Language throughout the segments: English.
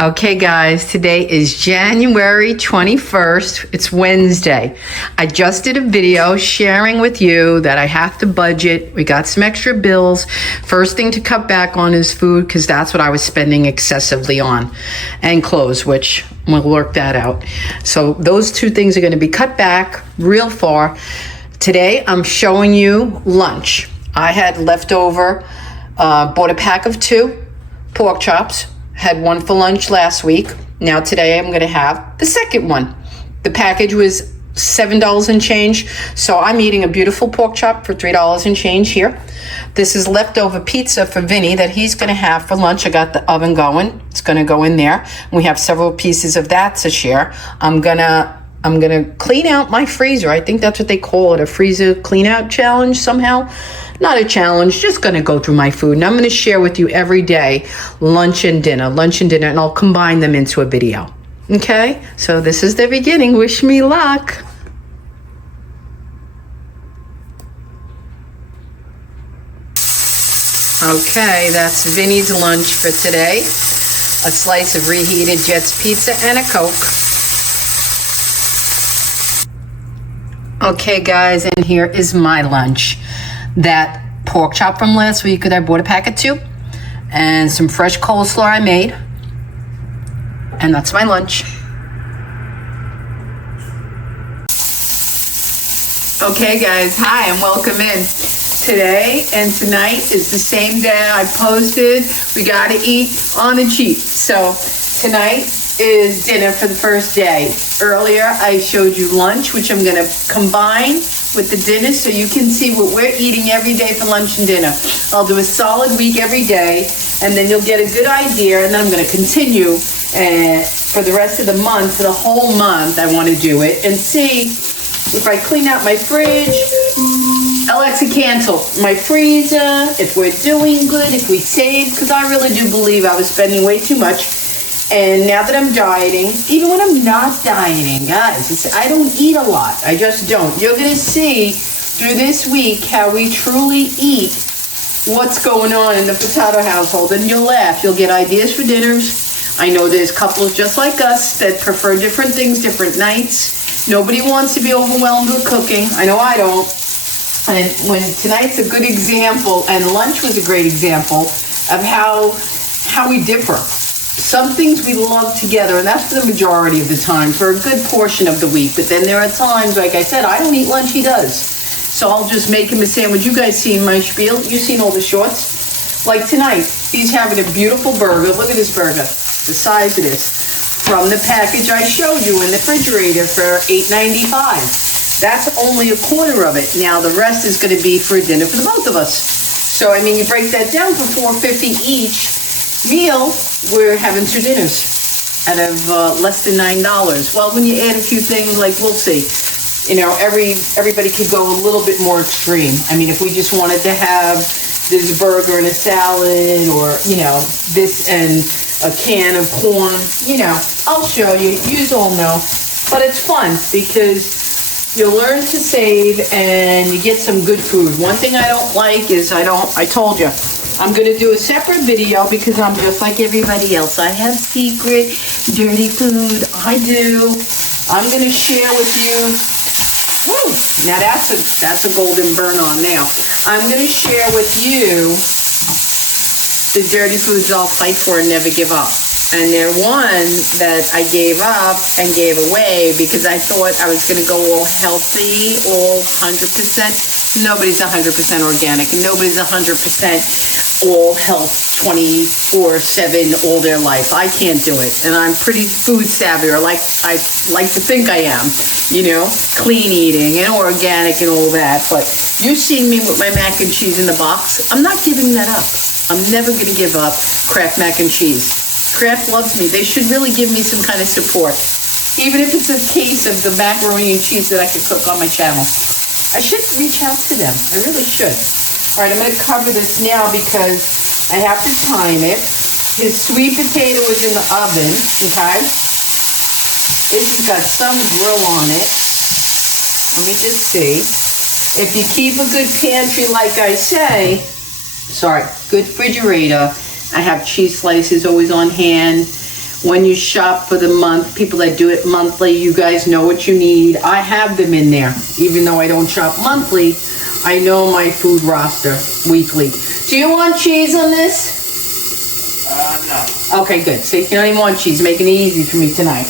Okay, guys, today is January 21st. It's Wednesday. I just did a video sharing with you that I have to budget. We got some extra bills. First thing to cut back on is food because that's what I was spending excessively on, and clothes, which we'll work that out. So those two things are going to be cut back real far. Today, I'm showing you lunch. I had leftover, bought a pack of 2 pork chops. Had one for lunch last week. Now today I'm going to have the second one. The package was $7 and change, so I'm eating a beautiful pork chop for $3 and change here. This is leftover pizza for Vinny that he's going to have for lunch. I got the oven going. It's going to go in there. We have several pieces of that to share. I'm gonna clean out my freezer. I think that's what they call it, a freezer clean out challenge somehow. Not a challenge, just gonna go through my food. And I'm gonna share with you every day, lunch and dinner, and I'll combine them into a video. Okay, so this is the beginning. Wish me luck. Okay, that's Vinny's lunch for today. A slice of reheated Jets pizza and a Coke. Okay, guys, and here is my lunch. That pork chop from last week that I bought a pack of 2, and some fresh coleslaw I made, and that's my lunch. Okay, guys, hi and welcome in. Today and tonight is the same day I posted. We gotta eat on the cheap. So tonight is dinner for the first day. Earlier, I showed you lunch, which I'm gonna combine with the dinner so you can see what we're eating every day for lunch and dinner. I'll do a solid week every day, and then you'll get a good idea, and then I'm gonna continue for the rest of the month, for the whole month, I wanna do it, and see if I clean out my fridge, Alexa, cancel my freezer, if we're doing good, if we save, because I really do believe I was spending way too much. And now that I'm dieting, even when I'm not dieting, guys, I don't eat a lot. I just don't. You're going to see through this week how we truly eat what's going on in the potato household. And you'll laugh. You'll get ideas for dinners. I know there's couples just like us that prefer different things, different nights. Nobody wants to be overwhelmed with cooking. I know I don't. And when tonight's a good example, and lunch was a great example of how we differ. Some things we love together, and that's for the majority of the time, for a good portion of the week. But then there are times, like I said, I don't eat lunch, he does. So I'll just make him a sandwich. You guys seen my spiel. You've seen all the shorts. Like tonight, he's having a beautiful burger. Look at this burger, the size of this. From the package I showed you in the refrigerator for $8.95. That's only a quarter of it. Now the rest is going to be for dinner for the both of us. So, I mean, you break that down for $4.50 each meal, we're having 2 dinners out of less than $9. Well, when you add a few things, like we'll see, you know, everybody could go a little bit more extreme. I mean, if we just wanted to have this burger and a salad, or, you know, this and a can of corn, you know, I'll show you. You all know. But it's fun because you learn to save and you get some good food. One thing I don't like is I told you, I'm going to do a separate video because I'm just like everybody else. I have secret, dirty food. I do. I'm going to share with you. Woo! Now that's a golden burn on now. I'm going to share with you the dirty foods I'll fight for and never give up. And they're one that I gave up and gave away because I thought I was going to go all healthy, all 100%. Nobody's 100% organic, and nobody's 100% all health 24/7 all their life. I can't do it, and I'm pretty food savvy, or I like to think I am, you know, clean eating and organic and all that. But you've seen me with my mac and cheese in the box. I'm not giving that up. I'm never going to give up Kraft mac and cheese. Kraft loves me. They should really give me some kind of support, even if it's a case of the macaroni and cheese that I could cook on my channel. I should reach out to them. I really should. All right, I'm going to cover this now because I have to time it. His sweet potato was in the oven, okay? This has got some grill on it. Let me just see. If you keep a good pantry, like I say, good refrigerator, I have cheese slices always on hand. when you shop for the month, people that do it monthly, you guys know what you need. I have them in there. Even though I don't shop monthly, I know my food roster weekly. Do you want cheese on this? No. Okay, good. So you don't even want cheese, making it easy for me tonight.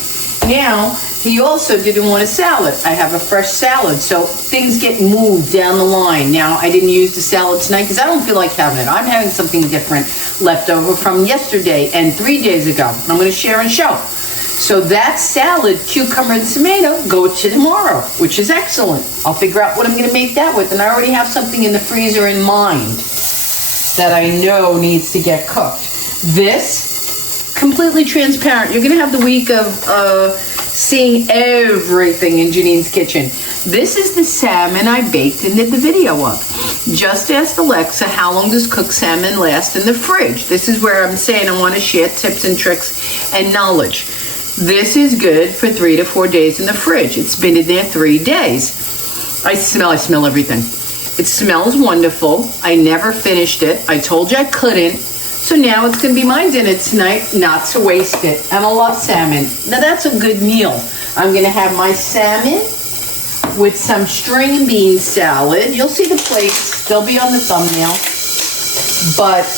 Now, he also didn't want a salad. I have a fresh salad, so things get moved down the line. Now, I didn't use the salad tonight because I don't feel like having it. I'm having something different left over from yesterday and 3 days ago. I'm going to share and show. So that salad, cucumber and tomato, go to tomorrow, which is excellent. I'll figure out what I'm going to make that with, and I already have something in the freezer in mind that I know needs to get cooked. This, completely transparent. You're going to have the week of seeing everything in Janine's kitchen. This is the salmon I baked and did the video of. Just asked Alexa, how long does cooked salmon last in the fridge? This is where I'm saying I want to share tips and tricks and knowledge. This is good for 3 to 4 days in the fridge. It's been in there 3 days. I smell everything. It smells wonderful. I never finished it. I told you I couldn't. So now it's going to be my dinner tonight, not to waste it. And I love salmon. Now that's a good meal. I'm going to have my salmon with some string bean salad. You'll see the plates. They'll be on the thumbnail. But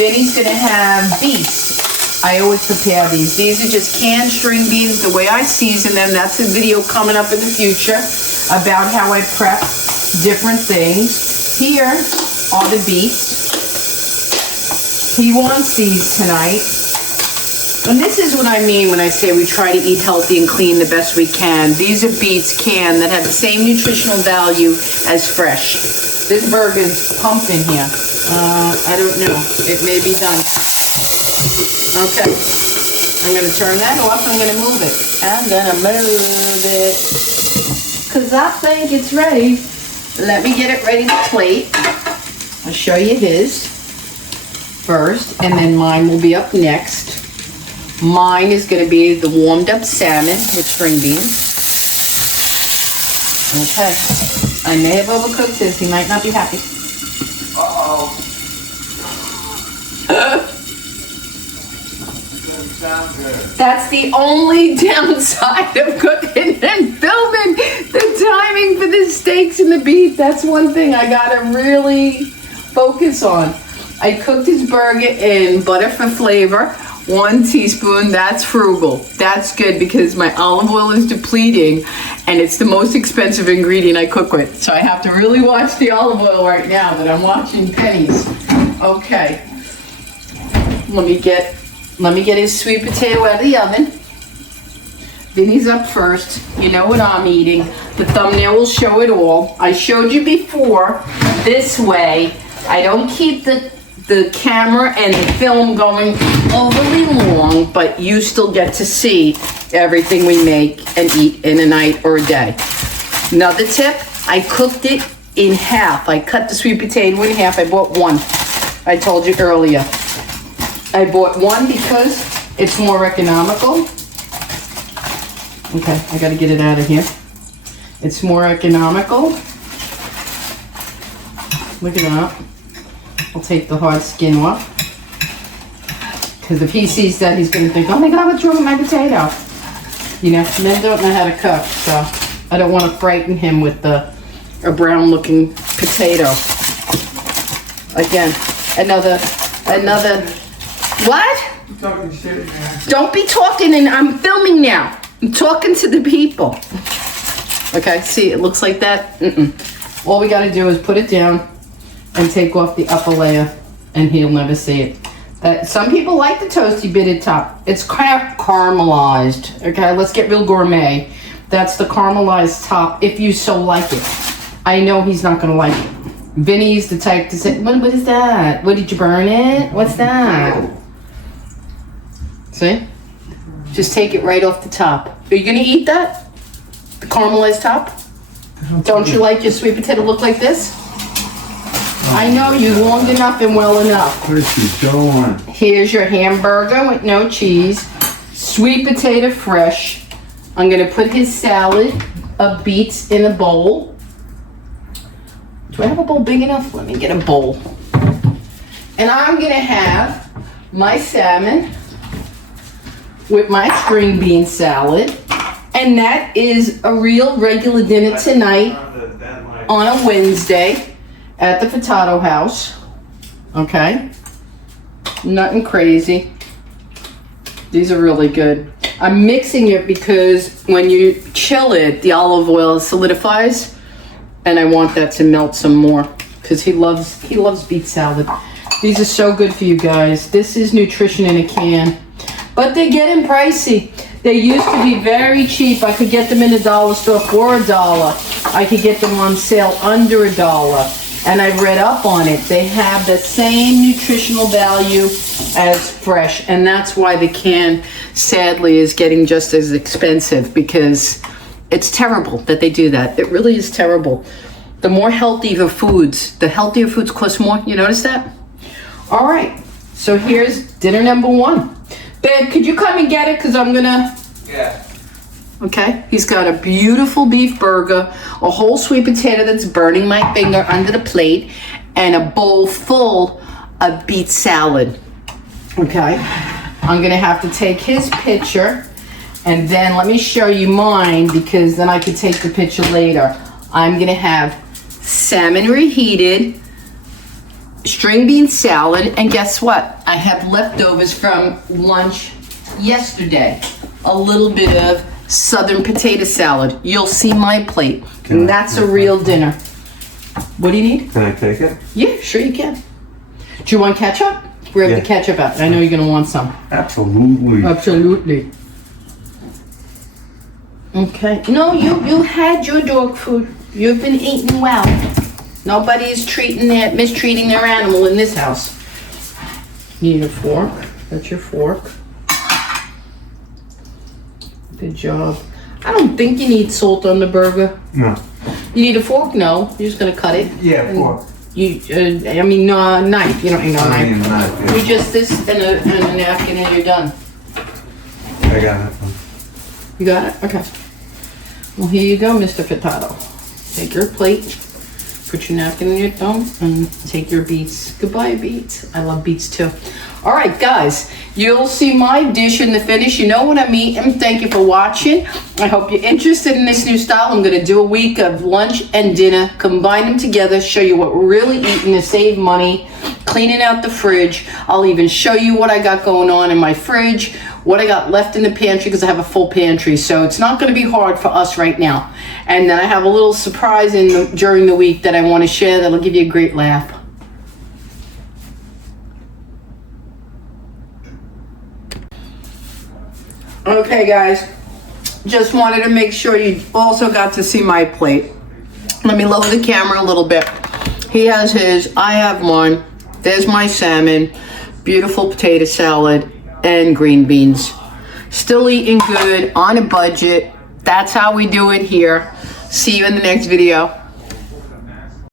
Vinny's going to have beets. I always prepare these. These are just canned string beans, the way I season them. That's a video coming up in the future about how I prep different things. Here are the beets. He wants these tonight. And this is what I mean when I say we try to eat healthy and clean the best we can. These are beets canned that have the same nutritional value as fresh. This burger's pumping here. I don't know. It may be done. Okay. I'm going to turn that off. I'm going to move it. I'm going to move it. Because I think it's ready. Let me get it ready to plate. I'll show you his first, and then mine will be up next. Mine is going to be the warmed up salmon with string beans. Okay. I may have overcooked this. He might not be happy. Uh-oh. That's the only downside of cooking and filming. The timing for the steaks and the beef. That's one thing I gotta really focus on. I cooked his burger in butter for flavor, 1 teaspoon. That's frugal. That's good because my olive oil is depleting and it's the most expensive ingredient I cook with. So I have to really watch the olive oil right now that I'm watching pennies. Okay. Let me get his sweet potato out of the oven. Vinny's up first. You know what I'm eating. The thumbnail will show it all. I showed you before. This way, I don't keep the camera and the film going overly long, but you still get to see everything we make and eat in a night or a day. Another tip, I cooked it in half. I cut the sweet potato in half. I bought 1. I told you earlier. I bought 1 because it's more economical. Okay, I gotta get it out of here. It's more economical. Look at that. I'll take the hard skin off. Because if he sees that, he's gonna think, oh my God, what's wrong with my potato? You know, men don't know how to cook, so I don't want to frighten him with a brown looking potato. Again, another, what? You're talking shit, man. Don't be talking, and I'm filming now. I'm talking to the people. Okay, see, it looks like that. All we gotta do is put it down and take off the upper layer, and he'll never see it. Some people like the toasty bitted top. It's caramelized. Okay, let's get real gourmet. That's the caramelized top, if you so like it. I know he's not gonna like it. Vinny's the type to say, what is that? What, did you burn it? What's that? See? Just take it right off the top. Are you gonna eat that? The caramelized top? Don't you like your sweet potato look like this? I know you long enough and well enough. Where's she going? Here's your hamburger with no cheese. Sweet potato fresh. I'm gonna put his salad of beets in a bowl. Do I have a bowl big enough? Let me get a bowl. And I'm gonna have my salmon with my string bean salad. And that is a real regular dinner tonight on a Wednesday at the Potato House. Okay? Nothing crazy. These are really good. I'm mixing it because when you chill it, the olive oil solidifies, and I want that to melt some more because he loves beet salad. These are so good for you guys. This is nutrition in a can, but they're getting pricey. They used to be very cheap. I could get them in the dollar store for $1. I could get them on sale under $1. And I read up on it. They have the same nutritional value as fresh. And that's why the can, sadly, is getting just as expensive, because it's terrible that they do that. It really is terrible. The more healthy the foods, the healthier foods cost more. You notice that? All right. So here's dinner number 1. Babe, could you come and get it? Because I'm going to... Yeah. Okay, he's got a beautiful beef burger, a whole sweet potato that's burning my finger under the plate, and a bowl full of beet salad. Okay, I'm gonna have to take his picture, and then let me show you mine, because then I can take the picture later. I'm gonna have salmon reheated, string bean salad, and guess what? I have leftovers from lunch yesterday. A little bit of southern potato salad. You'll see my plate. And that's a real dinner. What do you need? Can I take it? Yeah, sure you can. Do you want ketchup? Where's the ketchup at? I know you're gonna want some. Absolutely. Absolutely. Okay. No, you had your dog food. You've been eating well. Nobody's mistreating their animal in this house. You need a fork. That's your fork. Good job. I don't think you need salt on the burger. No. You need a fork? No. You're just gonna cut it? Yeah, fork. Knife. You don't need no knife. Knife, yeah. You just this and a napkin and you're done. I got it. You got it? Okay. Well, here you go, Mr. Potato. Take your plate, put your napkin in your thumb, and take your beets. Goodbye, beets. I love beets too. All right, guys, you'll see my dish in the finish. You know what I'm eating. Thank you for watching. I hope you're interested in this new style. I'm going to do a week of lunch and dinner, combine them together, show you what we're really eating to save money, cleaning out the fridge. I'll even show you what I got going on in my fridge, what I got left in the pantry, because I have a full pantry. So it's not going to be hard for us right now. And then I have a little surprise during the week that I want to share that'll give you a great laugh. Okay, guys, just wanted to make sure you also got to see my plate. Let me lower the camera a little bit. He has his, I have mine. There's my salmon, beautiful potato salad, and green beans. Still eating good, on a budget. That's how we do it here. See you in the next video.